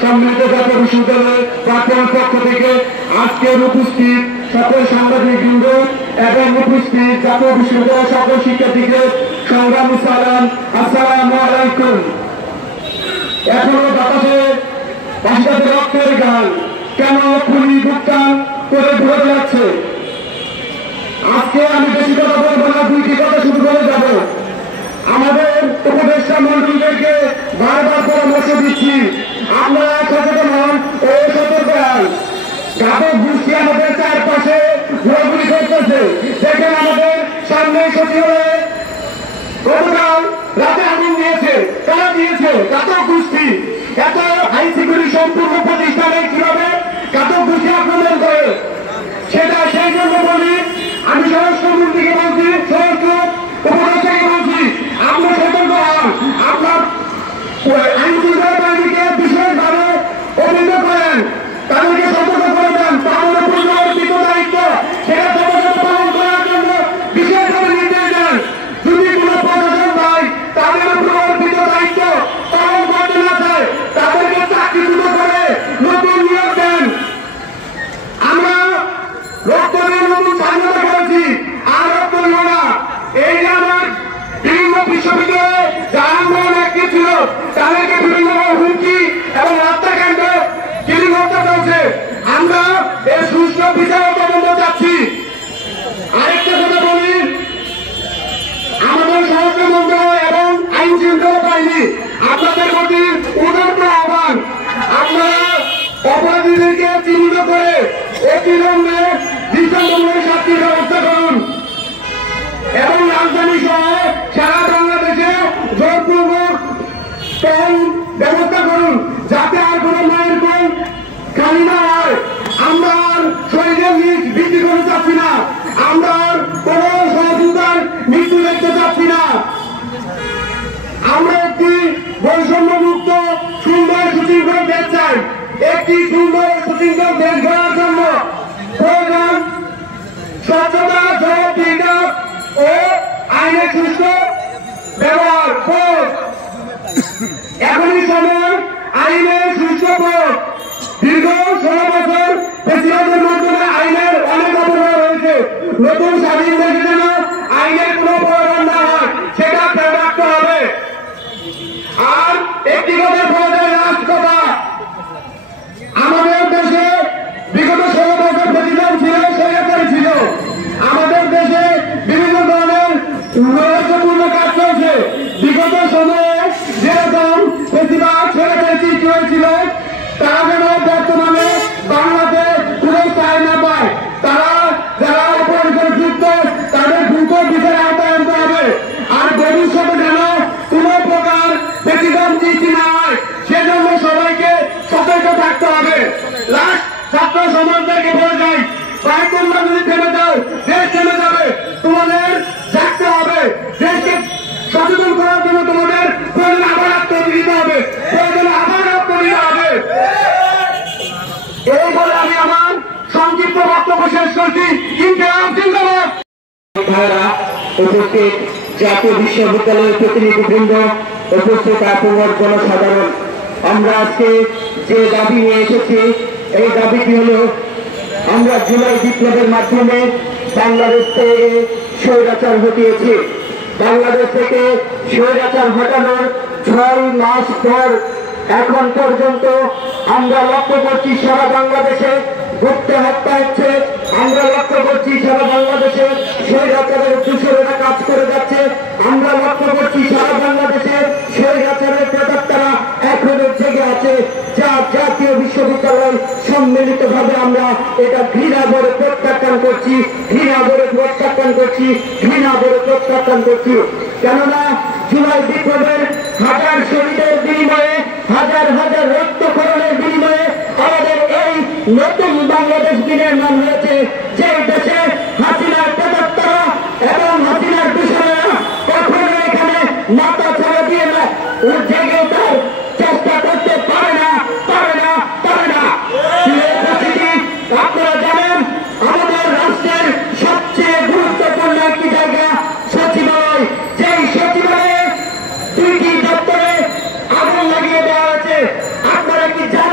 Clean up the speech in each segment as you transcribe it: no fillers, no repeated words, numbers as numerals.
সম্মিলিত জাতীয় বিশ্ববিদ্যালয়ের প্রাক্তনের পক্ষ থেকে আজকের উপস্থিত সকল সাংবাদিকবৃন্দ এবং উপস্থিত জাতীয় বিশ্ববিদ্যালয়ের সকল শিক্ষার্থীকে সংগ্রামী সালাম, আসসালামু আলাইকুম। এখনো বাতাসে ভাষাতে রক্তের গান, কেন খুনি ভুক্তান করে ঘুরে যাচ্ছে। আজকে আমি বেশি কথা বলবো না, দুইটি কথা শুরু করে যাব। আমাদের উপদেষ্টা মন্ত্রীদেরকে বারবার পরামর্শ দিচ্ছি, আপনারা সচেতন হন ও সতর্ক হন। ঘাতক গোষ্ঠী আমাদের চারপাশে ঘোরাঘুরি করতেছে। দেখেন আমাদের সামনে সচিবালয়ে গতকাল রাতে আগুন দিয়েছে। কারা দিয়েছে? ঘাতক গোষ্ঠী। এত হাই সিকিউরিটি সম্পূর্ণ প্রতিষ্ঠানে কিভাবে ঘাতক গোষ্ঠী আক্রমণ করে, সেটা সেই জন্য বলি, আমি স্বরাষ্ট্রমন্ত্রীকে বলছি, স্বরাষ্ট্র উপদেষ্টাকে বলছি, আপনার সতর্ক হন। আপনার আইন শৃঙ্খলা বাহিনীকে বিশেষভাবে অভিযোগ করেন, তাদেরকে সতর্ক করে দেন। তাদের পূর্ণবর্তিত দায়িত্ব সেটা যথাযথ পালন করার জন্য বিশেষভাবে নির্দেশ দেন। যদি কোনো প্রশাসন ভাই তাদের পূর্ণবর্তিত দায়িত্ব পালন করতে না চায়, তাদেরকে চাকরিচ্যুত করে নতুন নিয়োগ দেন। আমরা রক্ত দিয়ে নতুন স্বাধীনতা করেছি, আর রক্ত দিব না। এই যে আমার বিভিন্ন বিশ্ববিদ্যালয়ে যারা ব্যক্তি ছিল, তাদেরকে বিভিন্নভাবে হুমকি এবং হত্যাকাণ্ড কিলিং হত্যা চলছে। আমরা এর সুষ্ঠু বিচার ও তদন্ত চাচ্ছি। আরেকটা কথা বলি, আমাদের স্বরাষ্ট্র মন্ত্রণালয় এবং আইন শৃঙ্খলা বাহিনী আপনাদের প্রতি উদাত্ত আহ্বান, আপনারা অপরাধীদেরকে চিহ্নিত করে অবিলম্বে দৃষ্টান্তমূলক শাস্তির ব্যবস্থা করুন এবং রাজধানী সহ সারা বাংলাদেশে জোরপূর্বক ব্যবস্থা করুন, যাতে আর কোনো মায়ের কোন খালি না হয়। আমরা আর শরীরের লিখ বৃদ্ধি করতে চাচ্ছি না, আমরা আর কোন সহযোগিতার মৃত্যু দেখতে চাচ্ছি না। আমরা একটি বৈষম্যমুক্ত সুন্দর সুশৃঙ্খল দেশ চাই। একটি সুন্দর সুশৃঙ্খল দেশ গড়ার জন্য প্রয়োজন স্বচ্ছতা, জবাবদিহিতা ও আইনের সুস্থ ব্যবহার। এখনই সময় আইনের সুস্থ প্রয়োগ। দীর্ঘ 16 বছর প্রেসিডেন্টের মাধ্যমে আইনের অনেক অপব্যবহার হয়েছে। নতুন স্বাধীন দেশে যেন আইনের কোনো প্রয়োজন না হয়, সেটা খেয়াল রাখতে হবে। আর একটি কথা বলা যায়, লাস্ট কথা, আমাদের দেশে বিগত 16 বছর প্রেসিডেন্ট ছিল, স্বৈরাচারী ছিল। আমাদের দেশে বিভিন্ন ধরনের নৈরাজ্যপূর্ণ কাজ চলছে। বিগত সময়ে যেরকম বেশিরভাগ স্বৈরাচারী সৃষ্টি হয়েছিল, তারা যেন বর্তমানে বাংলাতে কোনো স্থায়ী না পায়। তারা যারা অপরাধের যুক্ত, তাদের দ্রুত বিচারে আওতায় আনতে হবে। আর ভবিষ্যতে যেন কোনো প্রকার ব্যতিক্রম সৃষ্টি না হয়, সেজন্য সবাইকে সতর্ক থাকতে হবে। লাস্ট ছাত্র সমাজদেরকে বলে যাই, ভাই তোমরা যদি থেমে যাও, দেশ থেমে যাবে। তোমাদের জাগতে হবে, দেশকে সচেতন করার জন্য তোমাদের প্রয়োজন আবার আত্মহত্যা দিতে হবে, প্রয়োজন আবার আত্মহত্যা দিতে হবে। এই বলে আমি আমার সংক্ষিপ্ত বক্তব্য শেষ করছি। উপস্থিত জাতীয় বিশ্ববিদ্যালয়ের প্রতিনিধিবৃন্দ, উপস্থিত আপনার জনসাধারণ, আমরা আজকে যে দাবি নিয়ে এসেছি, এই দাবিটি হল, আমরা জুলাই বিপ্লবের মাধ্যমে বাংলাদেশ থেকে স্বৈরাচার হটিয়েছি। বাংলাদেশ থেকে স্বৈরাচার হটানোর 6 মাস পর এখন পর্যন্ত আমরা লক্ষ্য করছি সারা বাংলাদেশে গুপ্ত হত্যা হচ্ছে। আমরা লক্ষ্য করছি সারা বাংলাদেশে স্বৈরাচারের দূষণেরা কাজ করে যাচ্ছে। আমরা লক্ষ্য করছি সারা বাংলাদেশে স্বৈরাচারের প্রেতাত্মারা এখনো জেগে আছে। যা জাতীয় বিশ্ববিদ্যালয় সম্মিলিতভাবে আমরা এটা ঘৃণা ভরে প্রত্যাখ্যান করছি, ঘৃণা ভরে প্রত্যাখ্যান করছি, ঘৃণা ভরে প্রত্যাখ্যান করছি। কেননা জুলাই বিপ্লবের হাজার শহীদের বিনিময়ে, হাজার হাজার রক্তক্ষরণের বিনিময়ে আমাদের এই নতুন বাংলাদেশ বিনির্মাণ হয়েছে, যে দেশে হাসিনার প্রেতাত্মারা এবং হাসিনার দূষণেরা কখনো এখানে মাথা ছেড়ে দিয়ে না, জেগে ওঠার চেষ্টা করতে পারে না, পারে না, পারে না। আপনারা জানেন, আমাদের রাষ্ট্রের সবচেয়ে গুরুত্বপূর্ণ একটি জায়গা সচিবালয়। যেই সচিবালয়ে 2টি দপ্তরে আগুন লাগিয়ে দেওয়া হয়েছে। আপনারা কি জানেন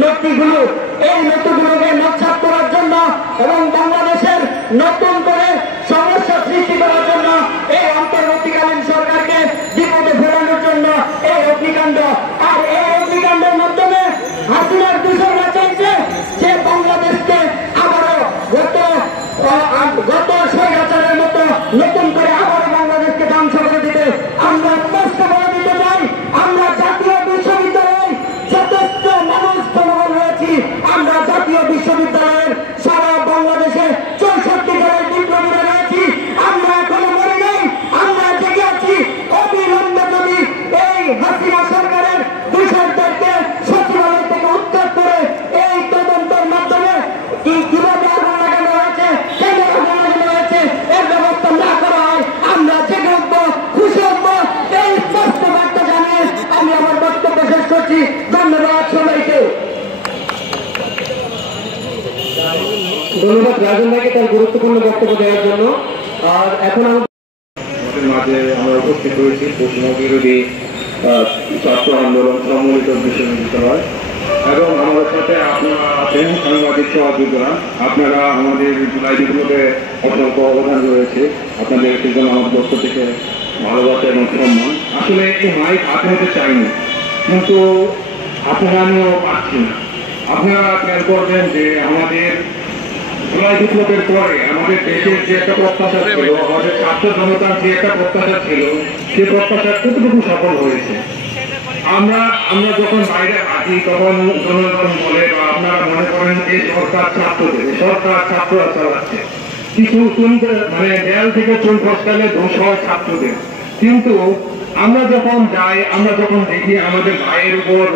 নথিগুলো, এই নথিগুলোকে নস্যাৎ করার জন্য এবং বাংলাদেশের নতুন করে সমস্যা সৃষ্টি করার জন্য এই অন্তর্বর্তীকালীন সরকারকে বিপদে ফেলানোর জন্য এই অগ্নিকাণ্ড। আর এই অগ্নিকাণ্ডের মাধ্যমে হাসিনার দূষণরা চাইছে যে বাংলাদেশকে আবারও গত স্বৈরাচারের মতো নতুন করে আবারও বাংলাদেশকে ধ্বংস করে দিতে। আমরা স্পষ্ট করে দিতে চাই, আমরা জাতীয় বিশ্ববিদ্যালয়ে যথেষ্ট মানুষ জনগণ রয়েছি। আমরা জাতীয় বিশ্ববিদ্যালয়ের সারা বাংলাদেশে 64 জনের বিপ্লবীরা রয়েছি। আমরা এখনো মরি নাই, আমরা জেগে আছি। অবিলম্বে যদি এই হাসিনা সরকারের দূষণদেরকে সচিবালয় থেকে উদ্ধার করে এই তদন্তের মাধ্যমে কিভাবে আগুন লাগানো হয়েছে, কেন আগুন লাগানো হয়েছে এর ব্যবস্থা না করা হয়, আমরা জেগে উঠবো, খুশি উঠবো। এই স্পষ্ট বার্তা জানিয়ে আমি আমার বক্তব্য শেষ করছি। ধন্যবাদ সবাইকে। ধন্যবাদ রাজন ভাইকে তার গুরুত্বপূর্ণ বক্তব্য দেওয়ার জন্য। আর এখন আমাদের মাঝে আমরা উপস্থিত হয়েছি পশ্চিমবঙ্গ বিরোধী ছাত্র আন্দোলন সম্মিলিত বিশ্ববিদ্যালয়, এবং আমাদের সাথে আপনারা আছেন সাংবাদিক সহযোগীরা। আপনারা আমাদের জুলাই বিপ্লবে অসংখ্য অবদান রয়েছে, আপনাদের জন্য আমাদের পক্ষ থেকে ভালোবাসা এবং সম্মান। আসলে এই মাইক হাতে হতে চাইনি, কিন্তু আপনারা আমিও পাচ্ছি না। আপনারা খেয়াল করবেন যে আমাদের জুলাই বিপ্লবের পরে আমাদের দেশের যে একটা প্রত্যাশা ছিল, আমাদের ছাত্র জনতার যে একটা প্রত্যাশা ছিল, সে প্রত্যাশা কতটুকু সফল হয়েছে। আমরা যখন বাইরে আসি তখন জনগণ বলে বা আপনারা মনে করেন এই সরকার ছাত্রদের, সরকার ছাত্ররা চালাচ্ছে, কিছু মানে দেয়াল থেকে চুল ফসকালে দোষ হয় ছাত্রদের। কিন্তু আমরা যখন যাই, আমরা যখন দেখি আমাদের ভাইয়ের উপর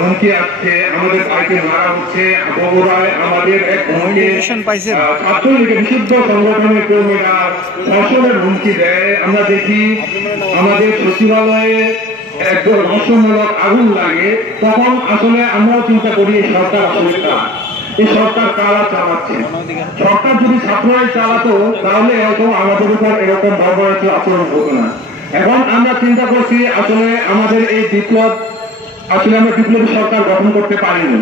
হুমকি আসছে, আমাদের ভাইকে মারা হচ্ছে, বগুড়ায় আমাদের এক ছাত্রলীগের বিশুদ্ধ সংগঠনের কর্মীরা ধর্ষণের হুমকি দেয়। আমরা দেখি আমাদের সচিবালয়ে একদম রহস্যমূলক আগুন লাগে। তখন আসলে আমরাও চিন্তা করি এই সরকার আসলে কার, এই সরকার কারা চালাচ্ছে। সরকার যদি ছাত্ররাই চালাতো তাহলে এরকম আমাদের উপর এরকম বর্বরতা আচরণ হতো না। এখন আমরা চিন্তা করছি আসলে আমাদের এই বিপ্লব, আসলে আমরা বিপ্লবী সরকার গঠন করতে পারিনি।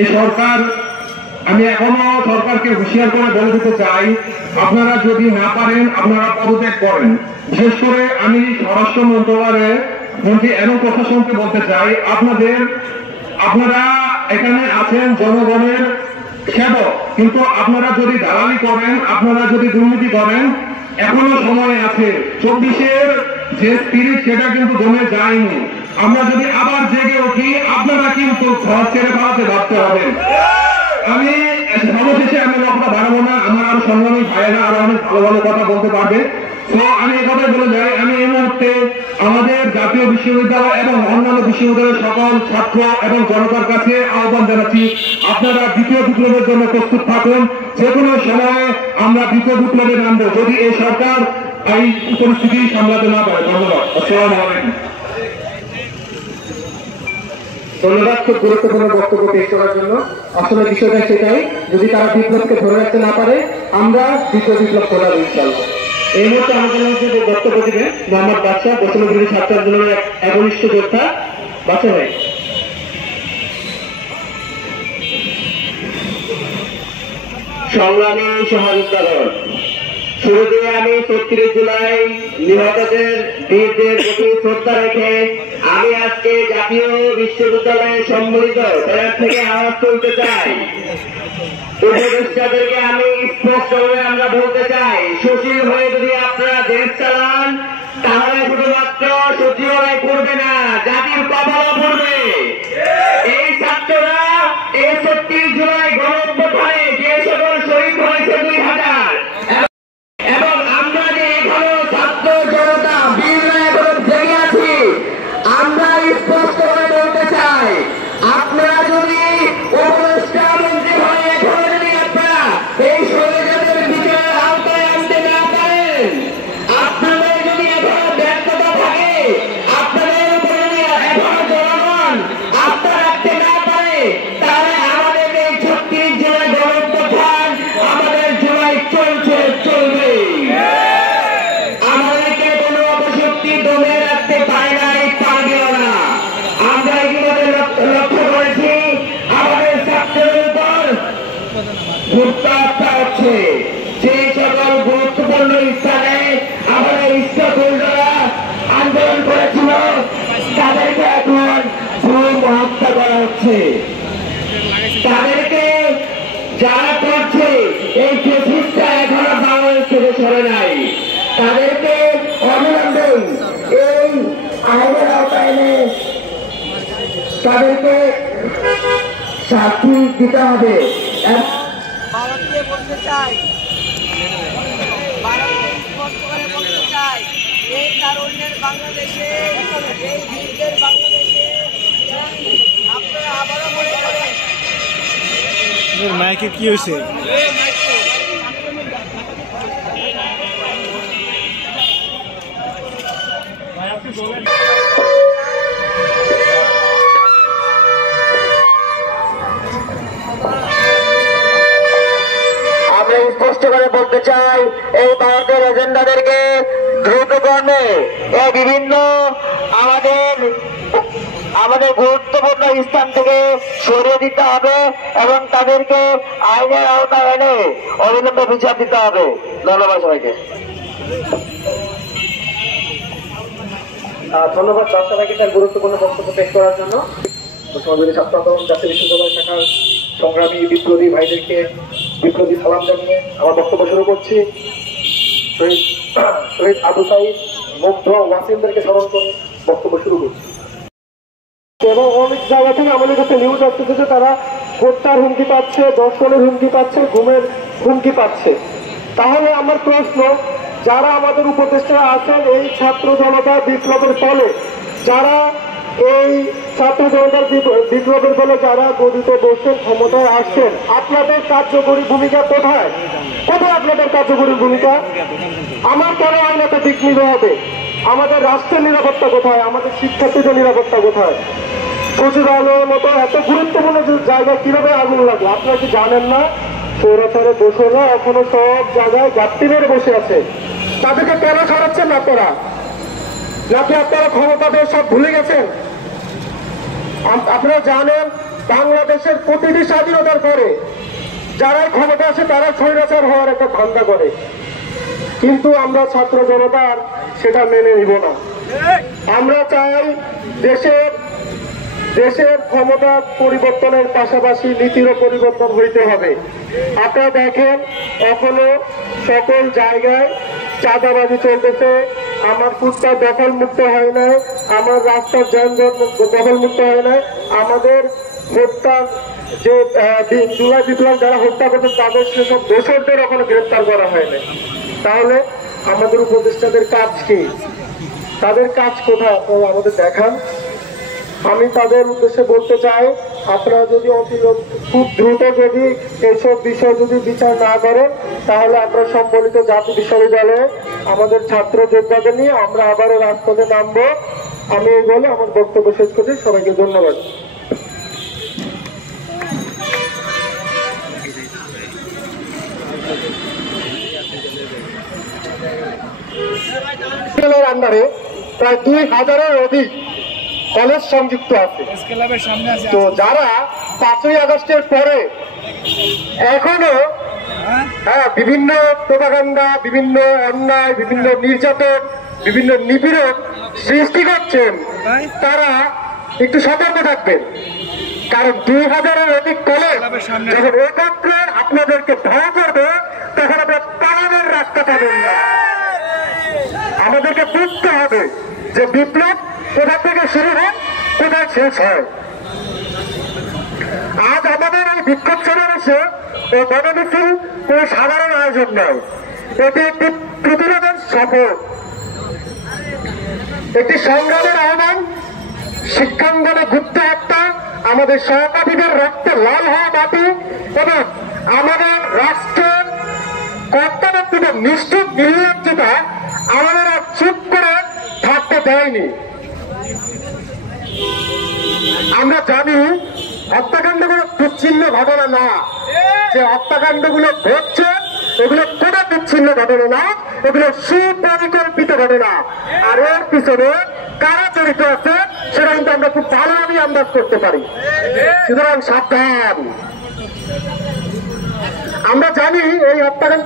এই সরকার, আমি এখনো সরকারকে হুঁশিয়ার করে বলে দিতে চাই, আপনারা যদি না পারেন আপনারা পদত্যাগ করেন। বিশেষ করে আমি স্বরাষ্ট্র মন্ত্রণালয়ের মন্ত্রী এবং প্রশাসনকে বলতে চাই, আপনারা এখানে আছেন জনগণের সেবক, কিন্তু আপনারা যদি দালালি করেন, আপনারা যদি দুর্নীতি করেন, এখনো সময় আছে। 24-এর যে স্পিরিট সেটা কিন্তু জমে যায়নি। আমরা যদি আবার জেগে উঠি, আপনারা কিন্তু ঘর ছেড়ে পালাতে ভাবতে হবে। আমি সর্বশেষে আমি কথা বাড়াবো না, আমার আরো সংগ্রামী ভাইয়েরা আরো অনেক ভালো ভালো কথা বলতে পারবে। তো আমি একথাই বলে যাই, আমি এই মুহূর্তে আমাদের জাতীয় বিশ্ববিদ্যালয় এবং অন্যান্য বিশ্ববিদ্যালয়ের সকল ছাত্র এবং জনতার কাছে আহ্বান জানাচ্ছি, আপনারা দ্বিতীয় বিপ্লবের জন্য প্রস্তুত থাকুন। যে কোনো সময়ে আমরা দ্বিতীয় বিপ্লবে নামবো যদি এই সরকার এই পরিস্থিতি সামলাতে না পারে। ধন্যবাদ। আসসালামু আলাইকুম। ধন্যবাদ খুব গুরুত্বপূর্ণ বক্তব্য পেশ করার জন্য। আসলে বিষয়টা সেটাই, যদি তারা বিপ্লবকে ধরে রাখতে না পারে আমরা দ্বিতীয় বিপ্লব করার ইনশাআল্লাহ। এই মুহূর্তে আমাদের মধ্যে যে বক্তব্য দিবেন মোহাম্মদ বাদশা, বৈষম্য বিরোধী ছাত্র আন্দোলনের একনিষ্ঠ যোদ্ধা। বাদশা ভাই। সংগ্রামী সহযোদ্ধাগণ, শুরুতে আমি 34 জুলাই নিহতদের বীরদের প্রতি শ্রদ্ধা রেখে আমি আজকে জাতীয় বিশ্ববিদ্যালয়ে সম্মিলিত ব্যারাক থেকে আওয়াজ তুলতে চাই। উপদেষ্টাদেরকে আমি স্পষ্টভাবে আমরা বলতে চাই, সুশীল হয়ে যদি আপনারা দেশ চালান তাহলে শুধুমাত্র সচিবালয় করবে না, জাতির কপালও পড়বে। এই ছাত্ররা 31 জুলাই গণঅভ্যুত্থানে যে সকল শহীদ হয়েছে 2000, এবং আমরা যে এখনো ছাত্র জনতা বীররা এখনো জেগে আছি, আমরা স্পষ্ট করে বলতে চাই, আপনারা যদি উপদেষ্টা মন্ত্রী হয়ে এখনো যদি আপনারা এই স্বৈরাচারের বিচারের আওতায় আনতে না পারেন, আপনাদের যদি এখনো ব্যর্থতা থাকে, আপনাদের তাদেরকে শাস্তি দিতে হবে। ভারতকে বলতে চাই, ভারতকে স্পষ্ট করে বলতে চাই, এই তারুণ্যের বাংলাদেশে, এই বীরদের বাংলাদেশে আপনারা আবারও মনে করেন মাইকে কি হয়েছে? আমরা স্পষ্ট করে বলতে চাই, এই ভারতের এজেন্ডাদেরকে দ্রুত কর্মে বিভিন্ন আমাদের গুরুত্বপূর্ণ স্থান থেকে সরিয়ে দিতে হবে এবং তাদেরকে আইনের আওতায় এনে অবিলম্বে বিচার দিতে হবে। ধন্যবাদ সবাইকে। ধন্যবাদ সবাইকে তার গুরুত্বপূর্ণ বক্তব্য পেশ করার জন্য। সমাজবাদী ছাত্র আন্দোলন জাতীয় বিশ্ববিদ্যালয় শাখার সংগ্রামী বিপ্লবী ভাইদেরকে বিপ্লবী সালাম জানিয়ে আমার বক্তব্য শুরু করছি। শহীদ আবু সাইদ, মুগ্ধ, ওয়াসিমদেরকে স্মরণ করে বক্তব্য শুরু করছি। এবং অনেক জায়গা থেকে আমাদের কাছে নিউজ আসতেছে যে তারা হত্যার হুমকি পাচ্ছে, দর্শনের হুমকি পাচ্ছে, ঘুমের হুমকি পাচ্ছে। তাহলে আমার প্রশ্ন, যারা আমাদের উপদেষ্টা আছেন এই ছাত্র জনতা বিপ্লবের ফলে, যারা এই ছাত্র জনতার বিপ্লবের ফলে যারা গদিতে বসেন, ক্ষমতায় আসছেন, আপনাদের কার্যকরী ভূমিকা কোথায়? কোথায় আপনাদের কার্যকরী ভূমিকা? আমার কেন আইনাতে বিঘ্নিত হবে? আমাদের রাষ্ট্রের নিরাপত্তা কোথায়? আমাদের শিক্ষার্থীদের নিরাপত্তা কোথায়? সচিবালয়ের মতো এত গুরুত্বপূর্ণ জায়গায় কিভাবে আগুন লাগলো? আপনারা কি জানেন না? সৌরাচারে বসেরা এখনো সব জায়গায় গাপ্তি মেরে বসে আছে। তাদেরকে কেন সরাচ্ছেন আপনারা? নাকি আপনারা ক্ষমতাদের সব ভুলে গেছেন? আপনারা জানেন বাংলাদেশের প্রতিটি স্বাধীনতার পরে যারাই ক্ষমতা আসে তারা স্বৈরাচার হওয়ার একটা ধান্দা করে, কিন্তু আমরা ছাত্র জনতার সেটা মেনে নিব না। আমরা চাই দেশের ক্ষমতা পরিবর্তনের পাশাপাশি নীতিরও পরিবর্তন হইতে হবে। আপনারা দেখেন এখনো সকল জায়গায় চাঁদাবাজি চলতেছে, আমার ফুটপাত দখল মুক্ত হয় নাই, আমার রাস্তার যানজট দখল মুক্ত হয় নাই, আমাদের হত্যা যে জুলাই বিপ্লব যারা হত্যা করছে তাদের সেসব দোষরদের এখনো গ্রেপ্তার করা হয় নাই। তাহলে আমাদের উপদেষ্টাদের কাজ কি? তাদের কাজ কোথায় আপনারা আমাদের দেখান। আমি তাদের উদ্দেশ্যে বলতে চাই, আপনারা যদি খুব দ্রুত যদি এইসব বিষয় যদি বিচার না করেন, তাহলে আমরা সম্বলিত জাতীয় বিশ্ববিদ্যালয়ে আমাদের ছাত্র যোদ্ধাদের নিয়ে আমরা আবারও রাজপথে নামবো। আমি এই বলে আমার বক্তব্য শেষ করছি। সবাইকে ধন্যবাদ। আন্ডারে প্রায় 2000-এর অধিক কলেজ সংযুক্ত আছে। তো যারা 5ই আগস্টের পরে এখনো বিভিন্ন প্রোপাগান্ডা, বিভিন্ন অন্যায়, বিভিন্ন নির্যাতন, বিভিন্ন নিপীড়ন সৃষ্টি করছেন, তারা একটু সতর্ক থাকবেন। কারণ 2000-এর অধিক কলেজ যখন একত্র আপনাদেরকে ভয় করবে, তখন আপনার পালানোর রাস্তা পাবেন না। আমাদেরকে বুঝতে হবে যে বিপ্লব কোথা থেকে শুরু হয়, কোথায় শেষ হয়। আজ আমাদের এই বিক্ষোভ সমাবেশে ও গণমিছিল কোন সাধারণ আয়োজন নয়, এটি একটি প্রতিরোধের সফর, একটি সংগ্রামের আহ্বান। শিক্ষাঙ্গনে গুপ্ত হত্যা, আমাদের সহপাঠীদের রক্তে লাল হওয়া মাটি এবং আমাদের রাষ্ট্রের কর্তাব্যক্তিদের নিষ্ঠুর নির্লজ্জতা আমাদের আর চুপ করে থাকতে দেয়নি। আমরা জানি হত্যাকাণ্ডগুলো বিচ্ছিন্ন ঘটনা না, যে হত্যাকাণ্ডগুলো ঘটছে এগুলো কোনো বিচ্ছিন্ন ঘটনা না, এগুলো সুপরিকল্পিত ঘটনা। আর এর পিছনে কারা জড়িত আছে সেটা কিন্তু আমরা খুব ভালোভাবে আন্দাজ করতে পারি। সুতরাং সাবধান। আমরা জানি এই হত্যাকাণ্ড